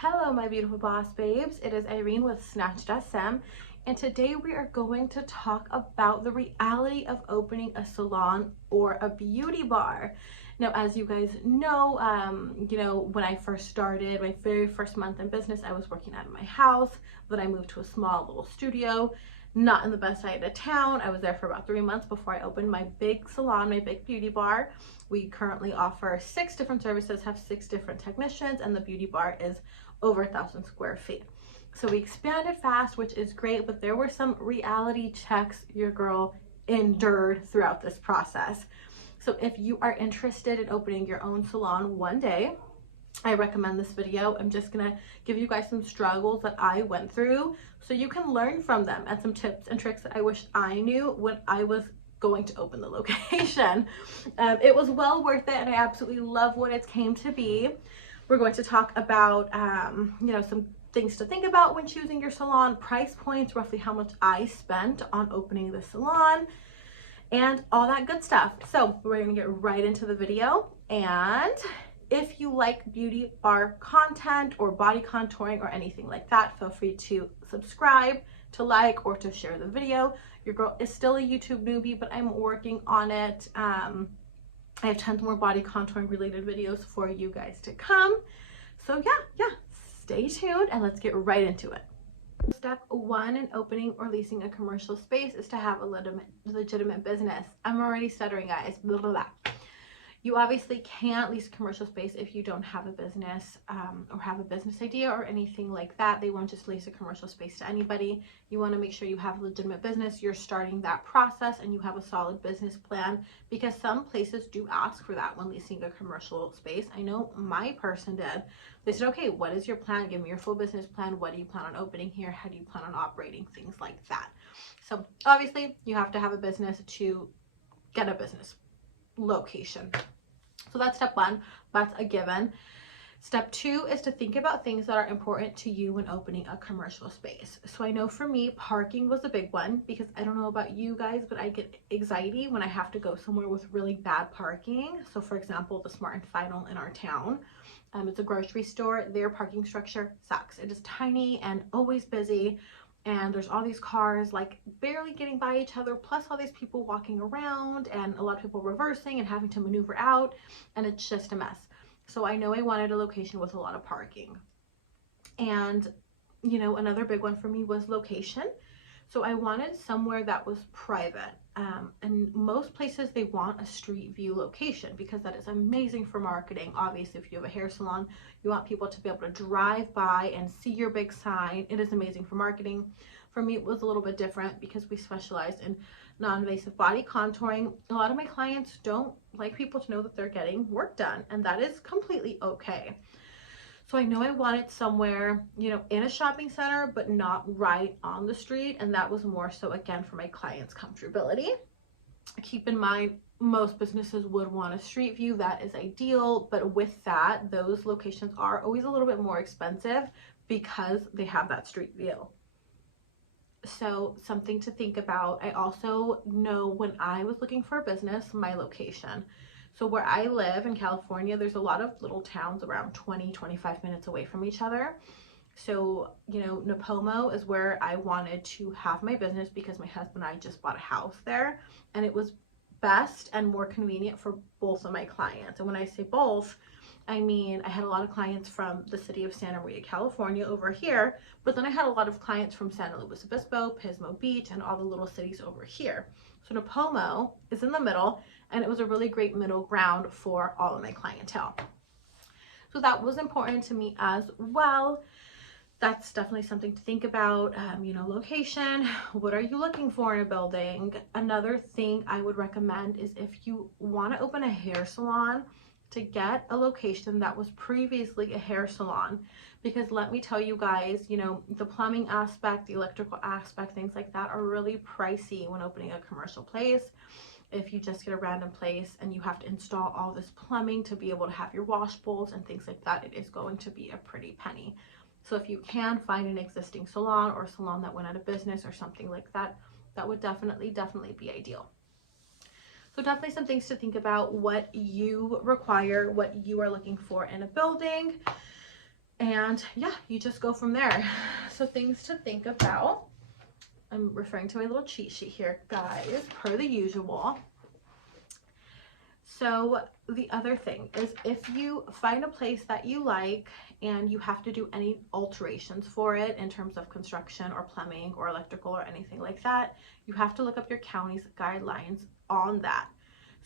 Hello, my beautiful boss babes. It is Irene with Snatched SM, and today we are going to talk about the reality of opening a salon or a beauty bar. Now, as you guys know, when I first started, my very first month in business, I was working out of my house. Then I moved to a small little studio, not in the best side of town. I was there for about 3 months before I opened my big salon, my big beauty bar. We currently offer 6 different services, have 6 different technicians, and the beauty bar is over 1,000 square feet. So we expanded fast, which is great, but there were some reality checks your girl endured throughout this process. So if you are interested in opening your own salon one day, I recommend this video. I'm just gonna give you guys some struggles that I went through so you can learn from them, and some tips and tricks that I wish I knew when I was going to open the location. It was well worth it, and I absolutely love what it came to be. We're going to talk about, some things to think about when choosing your salon, price points, roughly how much I spent on opening the salon, and all that good stuff. So we're gonna get right into the video. And if you like beauty bar content or body contouring or anything like that, feel free to subscribe, to like, or to share the video. Your girl is still a YouTube newbie, but I'm working on it. I have tons more body contouring related videos for you guys to come. So yeah, stay tuned and let's get right into it. Step 1 in opening or leasing a commercial space is to have a legitimate business. I'm already stuttering, guys. Blah, blah, blah. You obviously can't lease a commercial space if you don't have a business or have a business idea or anything like that. They won't just lease a commercial space to anybody. You want to make sure you have a legitimate business, you're starting that process, and you have a solid business plan, because some places do ask for that when leasing a commercial space. I know my person did. They said, okay, what is your plan? Give me your full business plan. What do you plan on opening here? How do you plan on operating? Things like that. So obviously you have to have a business to get a business location. So that's step 1. That's a given. Step 2 is to think about things that are important to you when opening a commercial space. So I know for me, parking was a big one, because I don't know about you guys, but I get anxiety when I have to go somewhere with really bad parking. So for example, the Smart and Final in our town, it's a grocery store. Their parking structure sucks. It is tiny and always busy. And there's all these cars like barely getting by each other, plus all these people walking around, and a lot of people reversing and having to maneuver out, and it's just a mess. So I know I wanted a location with a lot of parking. And another big one for me was location. So I wanted somewhere that was private. And most places, they want a street view location, because that is amazing for marketing. Obviously, if you have a hair salon, you want people to be able to drive by and see your big sign. It is amazing for marketing. For me, it was a little bit different because we specialize in non-invasive body contouring. A lot of my clients don't like people to know that they're getting work done, and that is completely okay. So I know I wanted somewhere, in a shopping center, but not right on the street. And that was more so, again, for my clients' comfortability. Keep in mind, most businesses would want a street view. That is ideal. But with that, those locations are always a little bit more expensive because they have that street view. So something to think about. I also know when I was looking for a business, my location. So where I live in California, there's a lot of little towns around 20-25 minutes away from each other. So, Napomo is where I wanted to have my business, because my husband and I just bought a house there, and it was best and more convenient for both of my clients. And when I say both, I mean, I had a lot of clients from the city of Santa Maria, California over here, but then I had a lot of clients from San Luis Obispo, Pismo Beach, and all the little cities over here. So Napomo is in the middle, and it was a really great middle ground for all of my clientele. So that was important to me as well. That's definitely something to think about. Location, what are you looking for in a building? Another thing I would recommend is, if you want to open a hair salon, to get a location that was previously a hair salon, because let me tell you guys, the plumbing aspect, the electrical aspect, things like that are really pricey when opening a commercial place. If you just get a random place and you have to install all this plumbing to be able to have your wash bowls and things like that, it is going to be a pretty penny. So if you can find an existing salon, or a salon that went out of business or something like that, that would definitely be ideal. So definitely some things to think about, what you require, what you are looking for in a building. And yeah, you just go from there. So things to think about. I'm referring to my little cheat sheet here, guys, per the usual. So the other thing is, if you find a place that you like and you have to do any alterations for it in terms of construction or plumbing or electrical or anything like that, you have to look up your county's guidelines on that.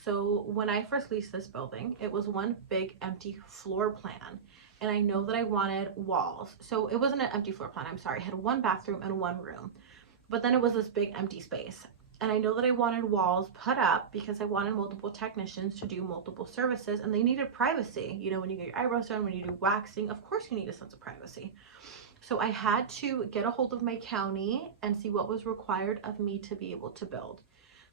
So when I first leased this building, it was one big empty floor plan. And I know that I wanted walls. So it wasn't an empty floor plan, I'm sorry. It had one bathroom and one room. But then it was this big empty space. And I know that I wanted walls put up because I wanted multiple technicians to do multiple services, and they needed privacy. You know, when you get your eyebrows done, when you do waxing, of course you need a sense of privacy. So I had to get a hold of my county and see what was required of me to be able to build.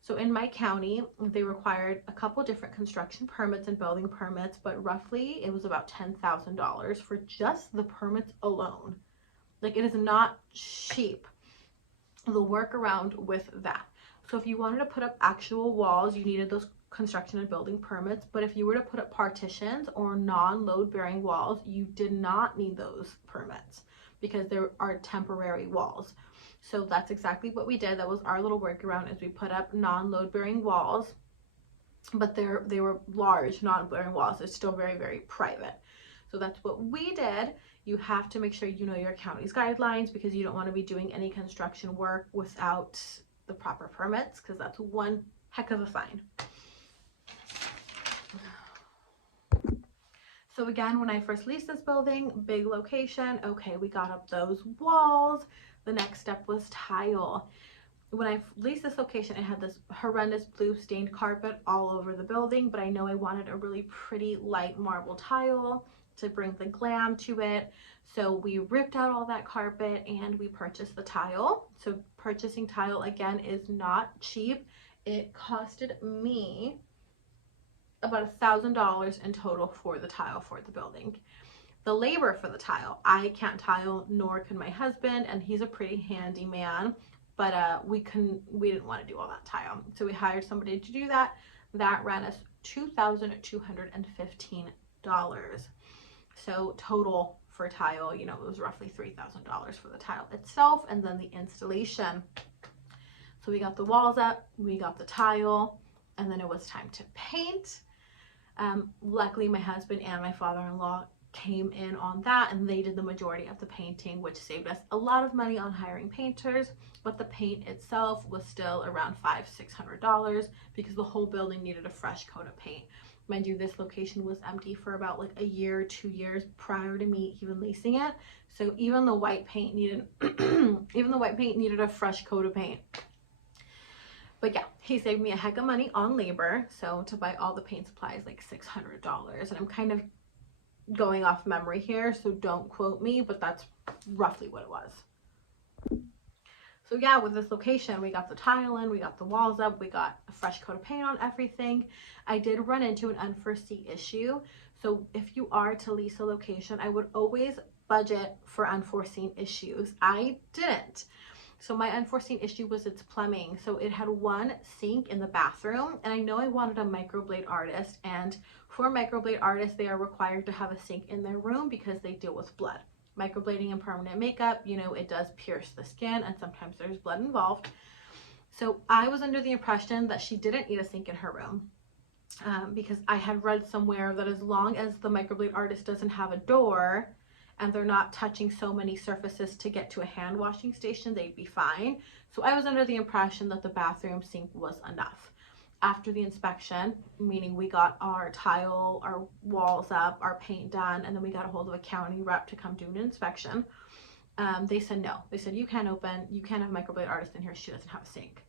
So in my county, they required a couple different construction permits and building permits, but roughly it was about $10,000 for just the permits alone. Like, it is not cheap, the workaround with that. So if you wanted to put up actual walls, you needed those construction and building permits. But if you were to put up partitions or non-load bearing walls, you did not need those permits because there are temporary walls. So that's exactly what we did. That was our little workaround, is we put up non-load bearing walls, but they were large non-bearing walls. It's still very, very private. So that's what we did. You have to make sure you know your county's guidelines, because you don't want to be doing any construction work without the proper permits, because that's one heck of a fine. So again, when I first leased this building, big location, okay, we got up those walls. The next step was tile. When I leased this location, it had this horrendous blue stained carpet all over the building, but I know I wanted a really pretty light marble tile to bring the glam to it. So we ripped out all that carpet and we purchased the tile. So purchasing tile, again, is not cheap. It costed me about $1,000 in total for the tile for the building. The labor for the tile, I can't tile, nor can my husband, and he's a pretty handy man, but we didn't want to do all that tile. So we hired somebody to do that. That ran us $2,215. So total for tile, you know, it was roughly $3,000 for the tile itself, and then the installation. So we got the walls up, we got the tile, and then it was time to paint. Luckily, my husband and my father-in-law came in on that, and they did the majority of the painting, which saved us a lot of money on hiring painters. But the paint itself was still around $500-600 because the whole building needed a fresh coat of paint. Mind you, this location was empty for about like a year, 2 years prior to me even leasing it. So even the white paint needed a fresh coat of paint. But yeah, he saved me a heck of money on labor. So to buy all the paint supplies, like $600. And I'm kind of going off memory here, so don't quote me, but that's roughly what it was. So yeah, with this location, we got the tile in, we got the walls up, we got a fresh coat of paint on everything. I did run into an unforeseen issue. So if you are to lease a location, I would always budget for unforeseen issues. I didn't. So my unforeseen issue was its plumbing. So it had one sink in the bathroom, and I know I wanted a microblade artist, and for microblade artists, they are required to have a sink in their room because they deal with blood. Microblading and permanent makeup, you know, it does pierce the skin, and sometimes there's blood involved. So I was under the impression that she didn't need a sink in her room, because I had read somewhere that as long as the microblade artist doesn't have a door and they're not touching so many surfaces to get to a hand washing station, they'd be fine. So I was under the impression that the bathroom sink was enough. After the inspection, meaning we got our tile, our walls up, our paint done, and then we got a hold of a county rep to come do an inspection, they said no. They said, you can't have a microblade artist in here, she doesn't have a sink.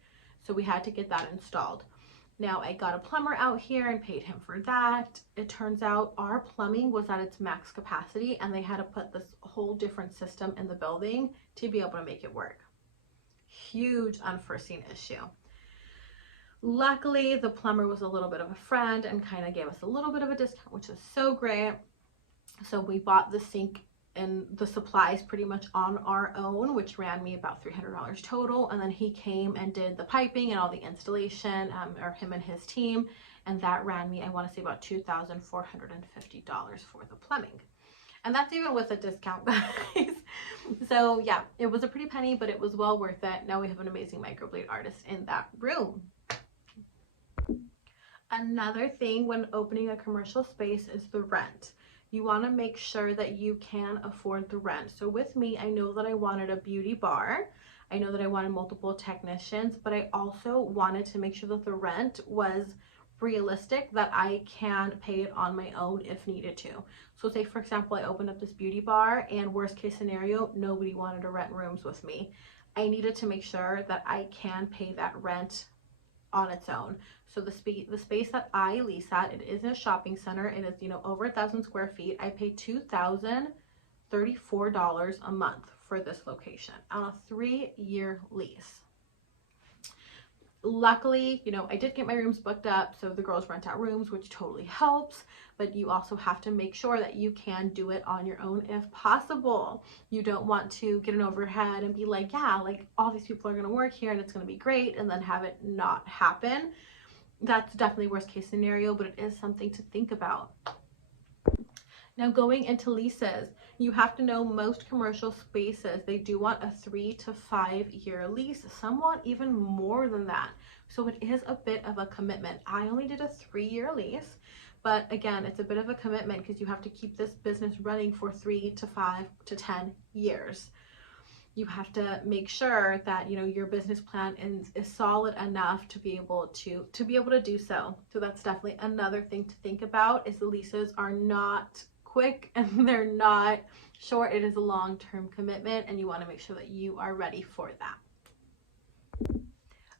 So we had to get that installed. Now I got a plumber out here and paid him for that. It turns out our plumbing was at its max capacity, and they had to put this whole different system in the building to be able to make it work. Huge unforeseen issue. Luckily, the plumber was a little bit of a friend and kind of gave us a little bit of a discount, which was so great. So we bought the sink and the supplies pretty much on our own, which ran me about $300 total. And then he came and did the piping and all the installation, or him and his team. And that ran me, I want to say, about $2,450 for the plumbing. And that's even with a discount, guys. So yeah, it was a pretty penny, but it was well worth it. Now we have an amazing microblade artist in that room. Another thing when opening a commercial space is the rent. You want to make sure that you can afford the rent. So with me, I know that I wanted a beauty bar. I know that I wanted multiple technicians, but I also wanted to make sure that the rent was realistic, that I can pay it on my own if needed to. So say for example, I opened up this beauty bar and worst case scenario, nobody wanted to rent rooms with me. I needed to make sure that I can pay that rent on its own. So the space that I lease at, it is in a shopping center. It is, you know, over 1,000 square feet. I pay $2,034 a month for this location on a 3-year lease. Luckily, you know, I did get my rooms booked up, so the girls rent out rooms, which totally helps, but you also have to make sure that you can do it on your own if possible. You don't want to get an overhead and be like, yeah, like all these people are going to work here and it's going to be great, and then have it not happen. That's definitely worst case scenario, but it is something to think about. Now going into leases, you have to know most commercial spaces, they do want a 3 to 5 year lease. Some want even more than that. So it is a bit of a commitment. I only did a 3-year lease, but again, it's a bit of a commitment because you have to keep this business running for 3 to 5 to 10 years. You have to make sure that, you know, your business plan is solid enough to be able to do so. So that's definitely another thing to think about, is the leases are not quick and they're not short. It is a long-term commitment and you want to make sure that you are ready for that.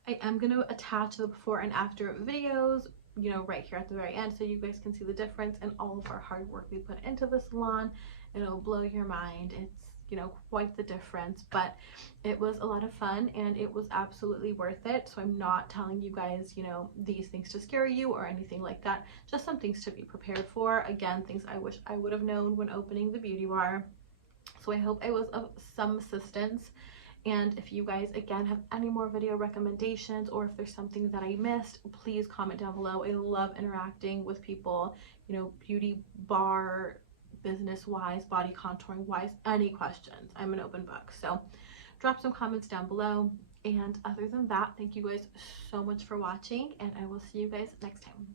I am going to attach the before and after videos, you know, right here at the very end, so you guys can see the difference and all of our hard work we put into the salon. It'll blow your mind. It's, you know, quite the difference, but it was a lot of fun and it was absolutely worth it. So I'm not telling you guys, you know, these things to scare you or anything like that, just some things to be prepared for. Again, things I wish I would have known when opening the beauty bar. So I hope I was of some assistance. And if you guys again have any more video recommendations, or if there's something that I missed, please comment down below. I love interacting with people, you know, beauty bar, business wise, body contouring wise, any questions. I'm an open book. So drop some comments down below. And other than that, thank you guys so much for watching, and I will see you guys next time.